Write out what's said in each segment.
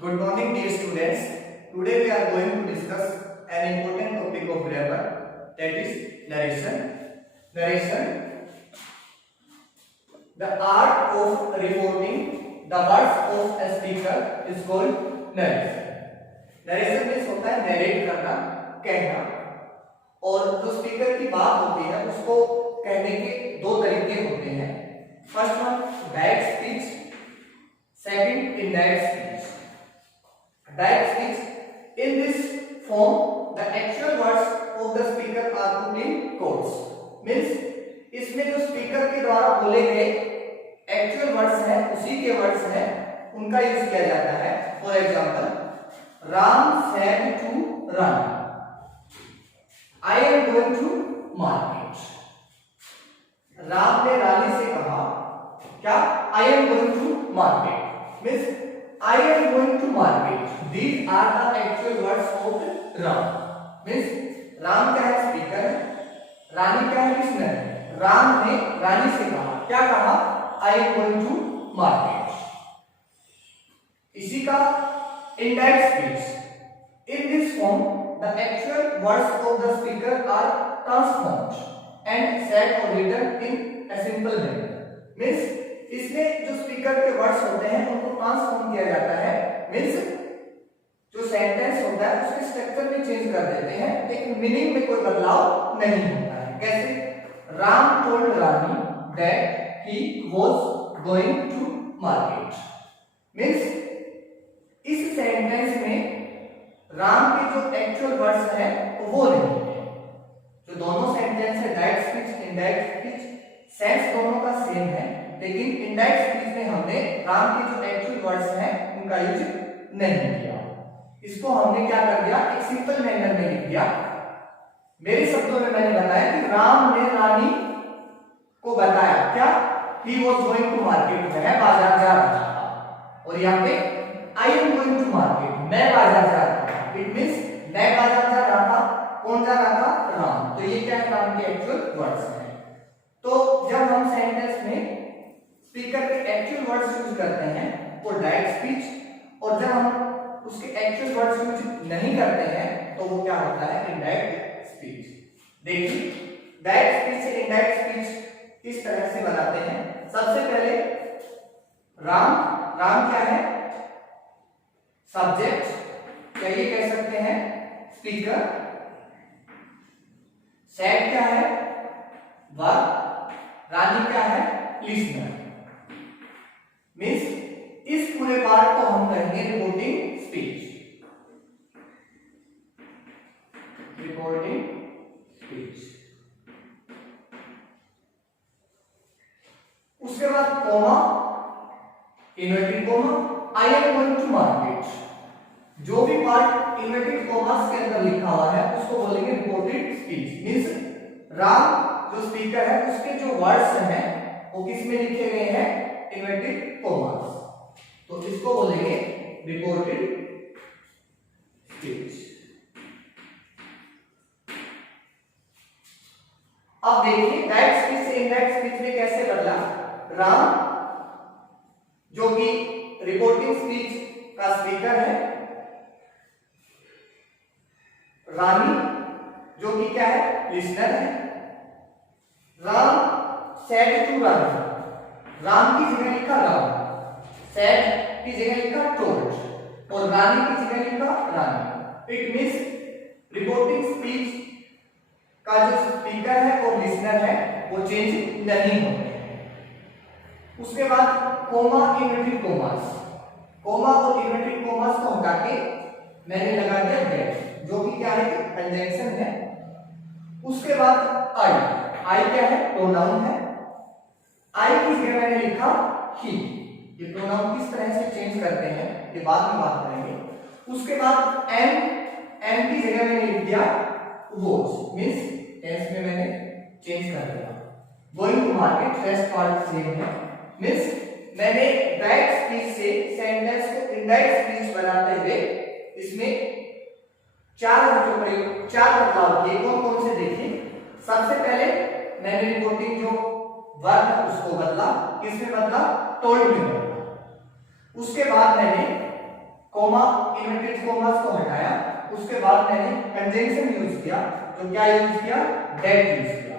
Good morning, dear students. Today we are going to discuss an important topic of grammar, that is narration. Narration, the art of reporting the words of a speaker is called narration. Narration means होता है narrate करना, कहना, और जो speaker की बात होती है उसको कहने के दो तरीके होते हैं. First one direct speech, second indirect speech. Direct speech, in this form the actual words of the speaker are put in quotes. Means इसमें जो स्पीकर के द्वारा बोले गए एक्चुअल वर्ड्स हैं, उसी के वर्ड्स हैं, उनका यूज किया जाता है. For example, Ram said to run, I am going to market. Ram ने रानी से कहा क्या? I am going to market. Means I am going to market. These are the actual words of Ram. Means Ram क्या है? स्पीकर है. रानी क्या है? लिसनर है. राम ने रानी से कहा, क्या कहा? I am going to market. इसी का indirect speech. In this form, the actual words of the speaker are transformed and said or written in a simple manner. Means इसमें जो स्पीकर के वर्ड्स होते हैं उनको ट्रांसफॉर्म किया जाता है. मीन्स जो सेंटेंस होता है उसके स्ट्रक्चर में चेंज कर देते हैं, लेकिन मीनिंग में कोई बदलाव नहीं होता है. कैसे? Ram told Rani that he was going to market. Means इस सेंटेंस में राम के जो एक्चुअल वर्ड्स हैं वो नहीं है. जो दोनों सेंटेंस है direct speech, indirect speech, sense दोनों का सेम है, लेकिन इनडायरेक्ट स्पीच में हमने राम के जो एक्चुअल वर्ड्स हैं उनका यूज नहीं किया. इसको हमने क्या कर दिया? एक सिंपल मैनर में लिख दिया. मेरे शब्दों में मैंने बताया कि राम ने रानी को बताया क्या? He was going to market, वह बाजार जा रहा था. और यहाँ पे I am going to market, मैं बाजार जा रहा था. इट मींस मैं बाजार जा रहा था. कौन जा रहा था? राम. तो ये क्या है? राम के एक्चुअल वर्ड्स हैं. तो जब हम सेंटेंस में स्पीकर के एक्चुअल वर्ड्स यूज करते हैं वो डायरेक्ट स्पीच, और जब हम उसके एक्चुअल वर्ड्स यूज नहीं करते हैं तो वो क्या होता है? Indirect speech. देखिए डायरेक्ट स्पीच से इनडायरेक्ट स्पीच किस तरह से बनाते हैं. सबसे पहले राम क्या है? सब्जेक्ट, क्या ये कह सकते हैं? स्पीकर. सेड क्या है? वर्ब. रानी क्या है? लिसनर. मीन्स इस पूरे पार्ट को हम कहेंगे रिपोर्टिंग स्पीच. Reporting speech. उसके बाद comma, inverted comma, I am going to market. जो भी पार्ट इन्वर्टेड कोमास के अंदर लिखा हुआ है उसको बोलेंगे रिपोर्टेड स्पीच. मीन्स राम जो स्पीकर है उसके जो वर्ड्स हैं वो किस में लिखे गए हैं? Inverted commas. तो इसको बोलेंगे रिपोर्टेड स्पीच. अब देखिए डायरेक्ट स्पीच से इनडायरेक्ट स्पीच में कैसे बदला. राम जो कि रिपोर्टिंग स्पीच का स्पीकर है, रानी जो कि क्या है? लिसनर है. Ram said to run, Ram की जगह लिखा राम, सेड की जगह लिखा टोल्ड, और रानी की जगह लिखा रानी. इट मींस रिपोर्टिंग स्पीच का जो स्पीकर है और लिसनर है वो चेंज नहीं होते. उसके बाद कोमा, इन्वर्टेड कोमास. कोमा और इन्वर्टेड कोमास को हटा के मैंने लगा दिया दैट, जो कि क्या है? कंजंक्शन है. उसके बाद आई क्या है? प्रोनाउन है. आई की जगह मैंने लिखा ही. ये प्रोनाउन किस तरह से चेंज करते हैं ये बाद में बात करेंगे. उसके बाद एम की जगह मैंने लिख दिया वॉज. मींस टेंस में मैंने चेंज कर दिया. Going to market rest part same है. मींस मैंने डायरेक्ट स्पीच से सेंटेंस को इनडायरेक्ट स्पीच बनाते हुए इसमें चार बदलाव किए. कौन कौन से देखिए. सबसे पहले मैंने रिपोर्टिंग जो वर्ब है उसको बदला. किसमें बदला? टोल्ड में बदला. उसके बाद मैंने कोमा, इन्वर्टेड कोमास को हटाया, उसके बाद मैंने कंजंक्शन यूज किया, तो क्या यूज किया, दैट यूज किया।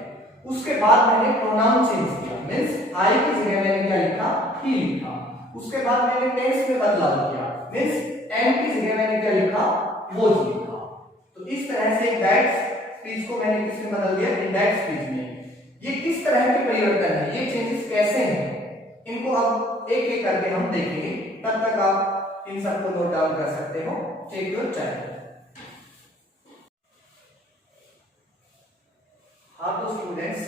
उसके बाद मैंने प्रोनाउन चेंज किया, मींस आई की जगह मैंने क्या लिखा, ही लिखा। उसके बाद मैंने टेंस में बदलाव किया, मींस एम की जगह मैंने क्या लिखा, वो लिखा। तो इस तरह से दैट स्पीच को मैंने किसमें बदल दिया, इंडायरेक्ट स्पीच में। ये किस तरह के परिवर्तन है, ये चेंजेस कैसे हैं, इनको अब एक एक करके हम देखेंगे। तब तक आप इन सबको नोट डाउन कर सकते हो, टेक योर टाइम। हाँ तो स्टूडेंट्स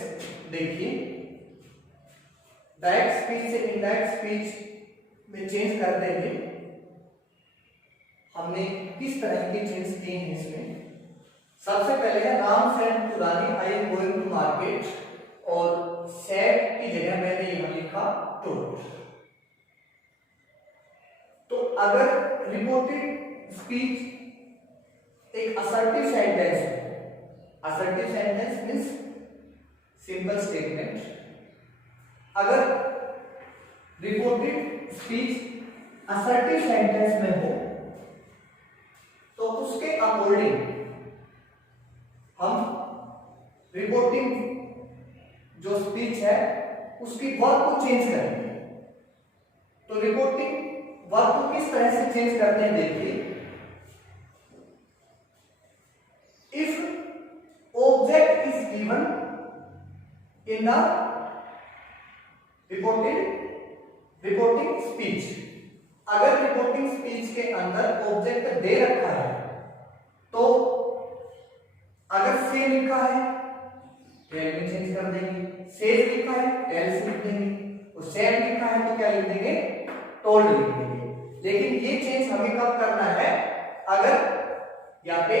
देखिए, डायरेक्ट स्पीच से इंडायरेक्ट स्पीच में चेंज करते हुए हमने किस तरह के चेंज किए हैं इसमें। सबसे पहले है Ram said to Rani I am going to market, और सेड की जगह मैंने यहां लिखा टोल्ड। तो अगर रिपोर्टेड स्पीच एक असर्टिव सेंटेंस है, assertive sentence means simple statement, अगर रिपोर्टेड स्पीच असर्टिव सेंटेंस में हो तो उसके अकॉर्डिंग हम रिपोर्टिंग जो स्पीच है उसकी वर्ब को चेंज करेंगे। तो रिपोर्टिंग वर्ब को किस तरह से चेंज करते हैं देखिए। If object is given in the reporting speech, अगर रिपोर्टिंग स्पीच के अंदर ऑब्जेक्ट दे रखा है, तो अगर से लिखा है टेल में चेंज कर देंगे, सेज लिखा है टेल से लिख देंगे, और सेड लिखा है तो क्या लिख देंगे, टोल्ड लिख देंगे। लेकिन ये चेंज हमें कब करना है, अगर यहाँ पे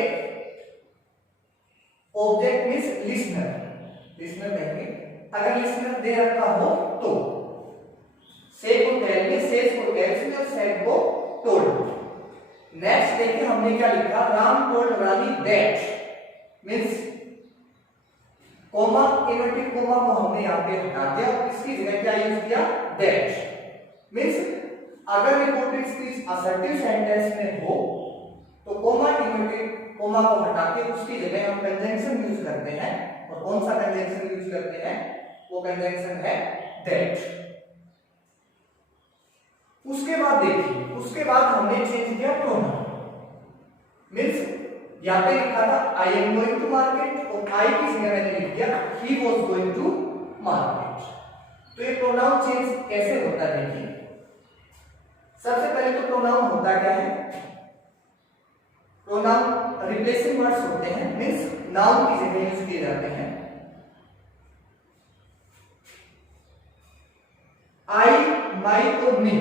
ऑब्जेक्ट मींस लिसनर कहेंगे, अगर लिसनर दे रखा हो तो से को टेल में, सेज को टेल से और सेड को टोल्ड। नेक्स्ट देखिए हमने क्या लिखा, Ram told Rani that, means comma, inverted comma को हमने यहाँ पे हटा दिया, इसकी जगह क्या यूज किया, दैट। मींस अगर रिपोर्टेड स्पीच असर्टिव सेंटेंस में हो तो कोमा, इन्वर्टेड कोमा को हटा के उसकी जगह हम कंजंक्शन यूज करते हैं, और कौन सा कंजंक्शन यूज करते हैं, वो कंजंक्शन है दैट। उसके बाद देखिए, उसके बाद हमने चेंज किया प्रोनाउन, मींस यहाँ पे लिखा था I am going to market, और आई की जगह मैंने लिख दिया he was going to market. तो ये प्रोनाउन चेंज कैसे होता है देखिए। सबसे पहले तो प्रोनाउन होता क्या है, प्रोनाउन रिप्लेसिंग वर्ड्स होते हैं, मींस नाउन की जगह यूज किए जाते हैं। आई, माई और मी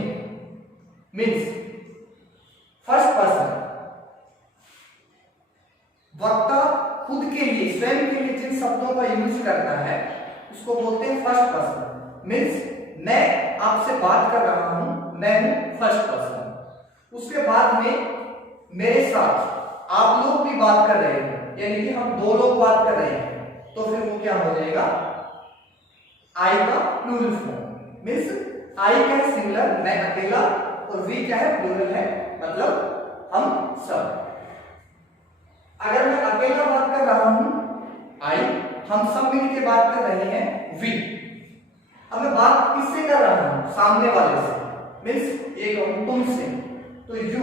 मींस फर्स्ट पर्सन, वक्ता खुद के लिए, स्वयं के लिए जिन शब्दों का यूज करता है उसको बोलते हैं फर्स्ट पर्सन। मींस मैं आपसे बात कर रहा हूं, मैं हूं फर्स्ट पर्सन। उसके बाद में मेरे साथ आप लोग भी बात कर रहे हैं, यानी कि हम दो लोग बात कर रहे हैं, तो फिर वो क्या हो जाएगा, आई का प्लूरल फॉर्म। मींस आई क्या है, सिंगुलर, मैं अकेला, और वी क्या है, प्लूरल है, मतलब हम सब। अगर मैं अकेला बात कर रहा हूं आई, हम सब मिलकर बात कर रहे हैं वी। अब मैं बात किससे कर रहा हूं, सामने वाले से, मींस ये कहूं तुमसे, तो यू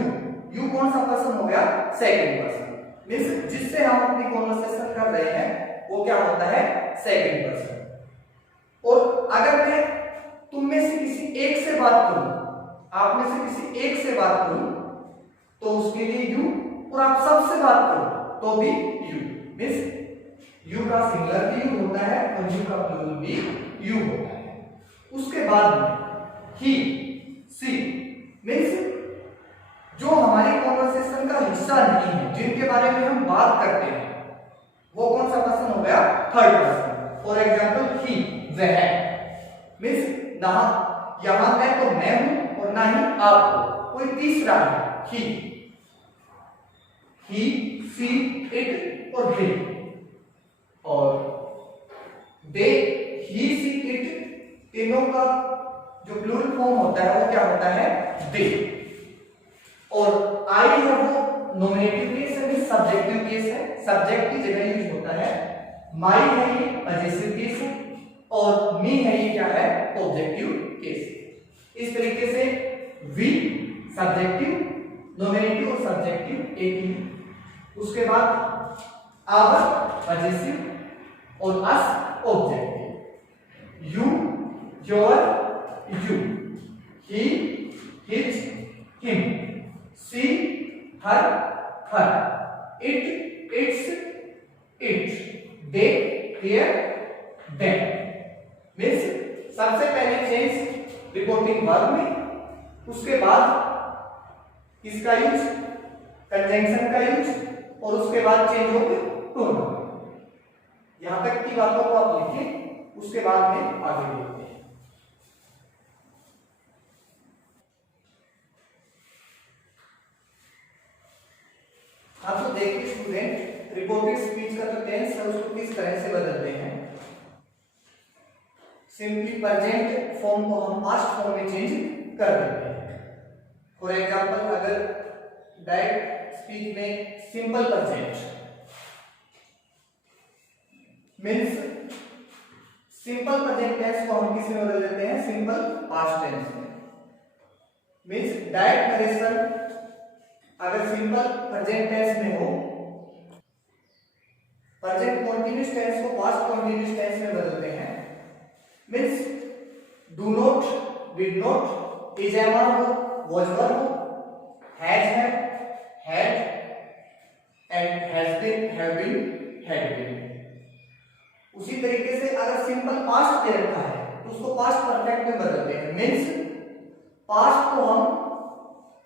कौन सा पर्सन हो गया, सेकंड पर्सन। मींस जिससे हम अपनी कन्वर्सेशन कर रहे हैं वो क्या होता है, सेकंड पर्सन। और अगर मैं तुम में से किसी एक से बात करूं, आप में से किसी एक से बात करूं, तो उसके लिए यू, और आप सबसे बात करो तो भी यू। मींस यू का सिंगुलर भी यू होता है और यू का प्लूरल भी यू होता है। उसके बाद में ही, सी मींस जो हमारी कॉन्वर्सेशन का हिस्सा नहीं है, जिनके बारे में हम बात करते हैं, वो कौन सा पर्सन हो गया, थर्ड पर्सन। फॉर एग्जाम्पल ही, वह, मींस ना यहां मैं तो मैं हूं और ना ही आप हो, कोई तीसरा है, ही, सी, इट और दे। और दे, ही, सी, इट तीनों का जो प्लूरल फॉर्म होता है वो क्या होता है, दे। और आई है वो नॉमिनेटिव केस है, मींस सब्जेक्टिव केस है, सब्जेक्ट की जगह यूज होता है। माई है ये पजेसिव केस है और मी है ये क्या है ऑब्जेक्टिव केस। इस तरीके से वी सब्जेक्टिव, नॉमिनेटिव और सब्जेक्टिव एक ही। उसके बाद आवर पजेसिव और us objective. You your you, he his him, she her her, it its it, they their them. Means सबसे पहले चेंज रिपोर्टिंग वर्ब में, उसके बाद इसका यूज, कंजंक्शन का यूज, और उसके बाद चेंज ऑफ प्रोनाउन। यहां तक की बातों को आप लिखिए, उसके बाद में आगे बढ़ते हैं। आप तो देखिए स्टूडेंट, रिपोर्टेड स्पीच का जो टेंस है उसको किस तरह से बदलते हैं। सिंपली प्रेजेंट फॉर्म को हम पास्ट फॉर्म में चेंज कर देते हैं। फॉर एग्जांपल अगर डायरेक्ट स्पीच में simple present means simple present tense को हम किस में बदल देते हैं, सिंपल पास्ट टेंस में। मींस डायरेक्ट नरेशन अगर सिंपल प्रेजेंट टेंस में हो, प्रेजेंट कंटीन्यूअस टेंस को पास्ट कंटीन्यूअस टेंस में बदलते हैं। Means do not, did not, is am are हो, वाज वर हो, has have, had and has been, have been, had been. उसी तरीके से अगर सिंपल पास्ट दे रखा है तो उसको पास्ट परफेक्ट में बदलते हैं। मींस पास्ट को हम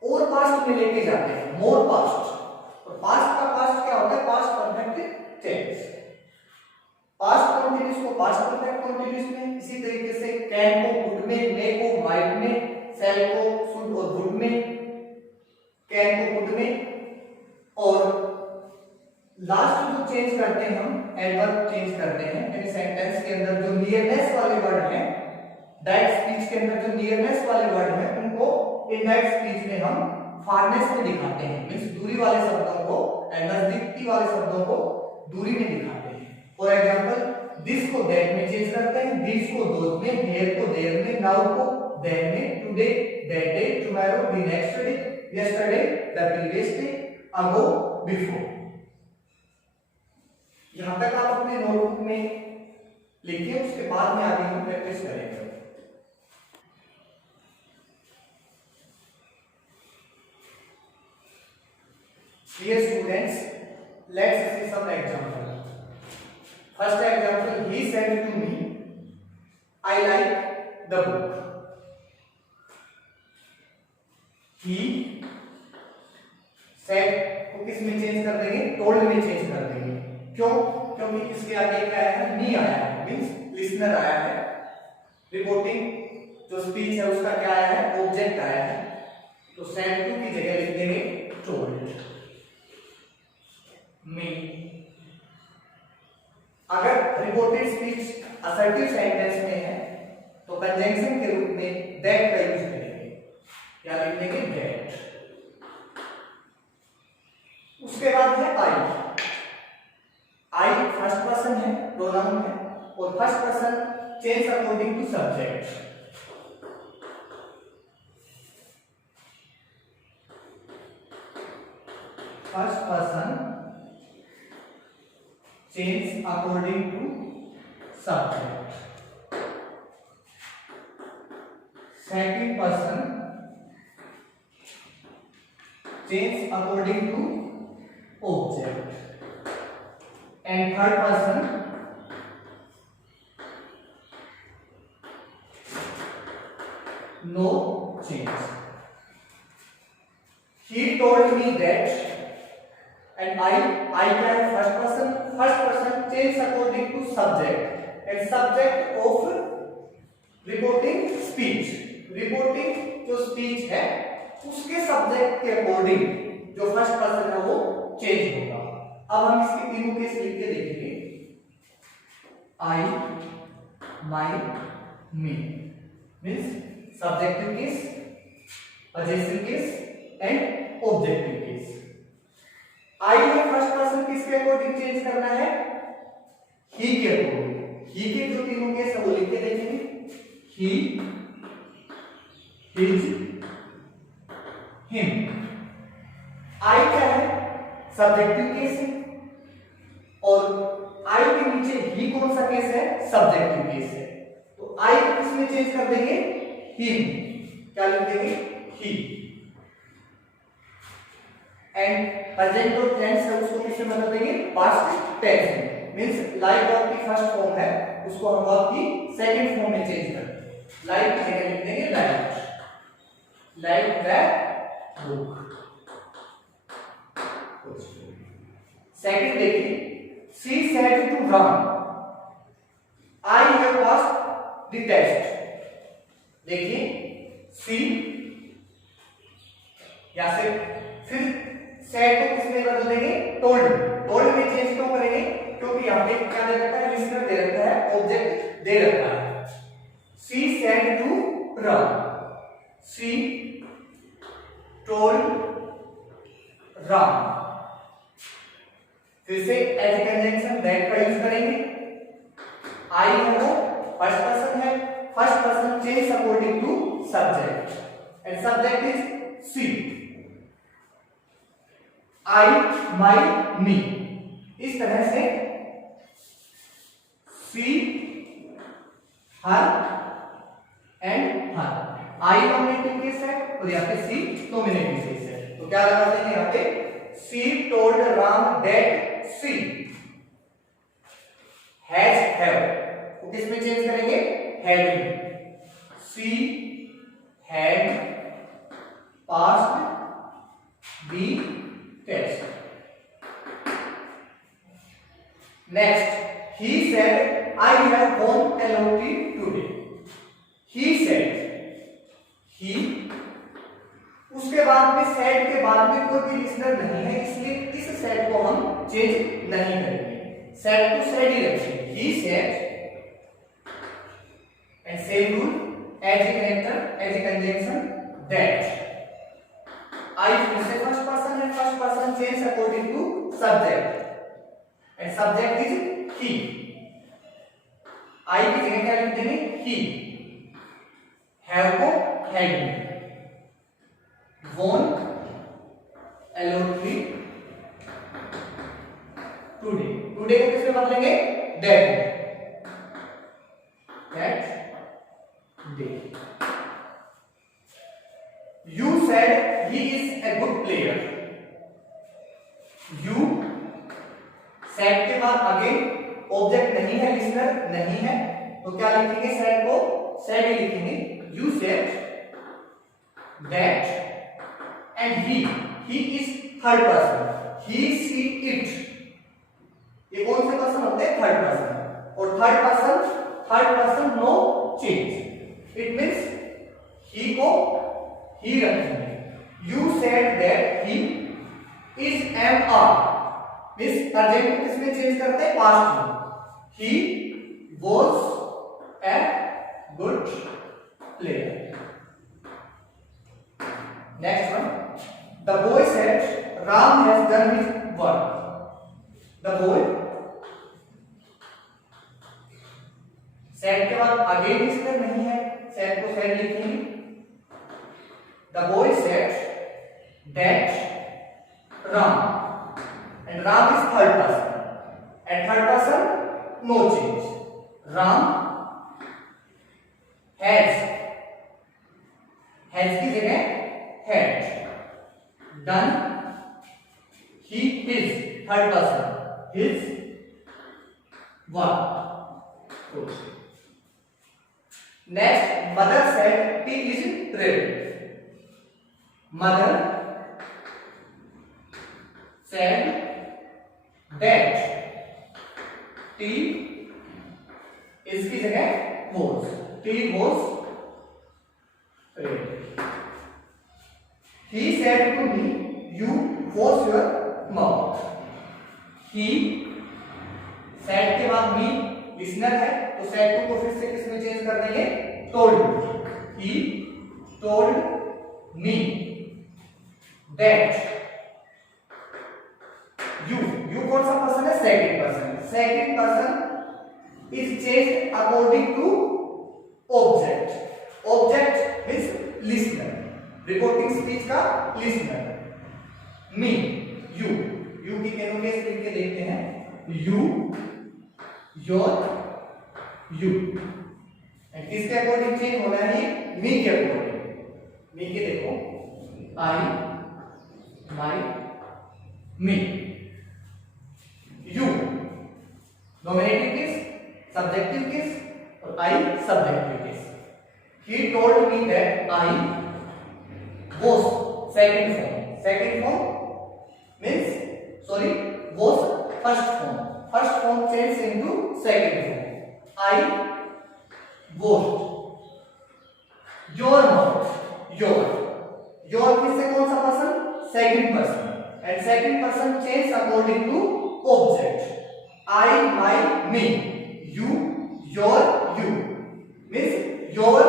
और पास्ट में लेके जाते हैं, मोर पास्ट। और पास्ट का पास्ट क्या होता है, past perfect tense. Past continuous को पास्ट परफेक्ट कंटीन्यूअस में, इसी तरीके से कैन को कुड में, मे को माइट में, शैल को शुड और वुड में, कैन को कुड में। और लास्ट जो चेंज करते हैं हम एडवर्ब चेंज करते हैं, यानी सेंटेंस के अंदर जो नियरनेस वाले वर्ड हैं, डायरेक्ट स्पीच के अंदर जो नियरनेस वाले वर्ड हैं उनको इनडायरेक्ट स्पीच में हम फारनेस में दिखाते हैं। मींस दूरी वाले शब्दों को, नजदीकी वाले शब्दों को दूरी में दिखाते हैं। फॉर एग्जांपल दिस को दैट में चेंज करते हैं, दिस को दोस में, देयर को देयर में, नाउ को देन में, today that day, tomorrow the next day, yesterday the previous day, ago before. यहां तक आप अपने नोटबुक में लिखिए, उसके बाद में आगे हम प्रैक्टिस करेंगे। Dear students, let's see some example. First example, he said to me, I like the book. He said को किस में चेंज कर देंगे, told में चेंज कर देंगे। क्यों? क्योंकि इसके आगे क्या आया है, me आया है, मींस लिसनर आया है। रिपोर्टिंग जो स्पीच है उसका क्या आया है, ऑब्जेक्ट आया है। तो said to की जगह लिख देंगे told me। अगर रिपोर्टेड स्पीच असर्टिव सेंटेंस में है तो कंजंक्शन के रूप में दैट का यूज करेंगे, या लिख देंगे दैट। उसके बाद है आई फर्स्ट पर्सन है, प्रोनाउन है, और first person change according to subject. First person change according to subject. Second person change according to object. And third person no change. He told me that, and I can first person change according to subject, and subject of reporting speech। Reporting जो speech है उसके subject के according जो first person है वो change होगा। अब हम इसके तीनों केस लिख के देखेंगे, I, my, me. Means subjective case, possessive case and I है फर्स्ट पर्सन किसके अकॉर्डिंग चेंज करना है, ही के अकॉर्डिंग। ही के जो तीनों केस है वो लिख के देखेंगे, ही, हिज, हिम। आई क्या है, सब्जेक्टिव केस है, और आई के नीचे ही कौन सा केस है, सब्जेक्टिव केस है। तो आई को किसमें चेंज कर देंगे, हिम। क्या लिख देंगे, ही। एंड प्रेजेंट और टेंस है उसको किसमें बदल देंगे, पास्ट टेंस में। मींस लाइक वर्ब की फर्स्ट फॉर्म है उसको हम वर्ब की सेकंड फॉर्म में चेंज कर देंगे। लाइक की जगह लिख देंगे like, like the book. Second देखिए, she said to Ram, I have passed the test। देखिए she या से फिर said को किसमें बदल देंगे, told। told में चेंज क्यों करेंगे, क्योंकि यहाँ पे क्या दे रखा है, लिसनर दे रखा है, ऑब्जेक्ट दे रखा है। she said to Ram, she told Ram। फिर से एज कंजंक्शन दैट का यूज करेंगे। आई है वो फर्स्ट पर्सन है, first person change according to subject and subject is she. I, my, me. इस तरह से she, her and her. I nominative case है और यहाँ पे सी नॉमिनेटिव केस है। तो क्या लगा देंगे यहाँ पे, she told Ram that she has have. तो किसमें चेंज करेंगे, हैड में। She had passed the test. Next, he said I have won a lottery today। He said, he, उसके बाद में सेड के बाद में कोई भी लिसनर नहीं है, इसलिए इस सेड को हम चेंज नहीं करेंगे, सेड टू सेड ही रखेंगे। He said and same rule as a connector, as a conjunction that. I फिर से फर्स्ट पर्सन है, first person change according to subject and subject is he. I की जगह क्या लिख देंगे, ही। हैव को हैड में, won a lottery today। today को किसमें बदलेंगे, that day। you said he is a good player। you said के बाद अगेन ऑब्जेक्ट नहीं है, लिसनर नहीं है, तो क्या लिखेंगे, said को said ही लिखेंगे। you said that and he is third person, he, she, it। ये कौन से पर्सन होते हैं, थर्ड पर्सन। और third person no change, it means he को ही रखेंगे। You said that he is am are, means present को किसमें चेंज करते हैं, पास्ट में। He was a good player. Next one, the boy said Ram has done his work। the boy said के बाद again listener नहीं है, said को said लिखेंगे। the boy said that Ram and Ram is third person and third person no change। Ram has की जगह had done, he, his, third person, his work। next, mother said tea is ready। mother said that tea इसकी जगह was, tea was ready। He said to me, you wash your mouth। He said के बाद me listener है, तो said to को फिर से किसमें चेंज कर देंगे, told। He told me that changed according to object. Object means listener. Reporting speech का listener. Me, you. You की कैनों केस लिख के देखते हैं. You, your, you. किसके अकॉर्डिंग चेंज होना है? मी के अकॉर्डिंग. मी के देखो. I, my, me. You. Nominative case, subjective case, और I subjective case. He told me that I was second form. Second form means was first form. First form changed into second form. I was. Your not. Your किससे कौन सा person? Second person. And second person change according to object. I, my, me. You, your, you. Means your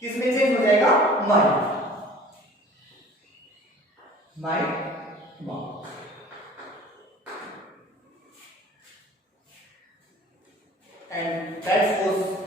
किसमें change हो जाएगा? My. My, mom. And that was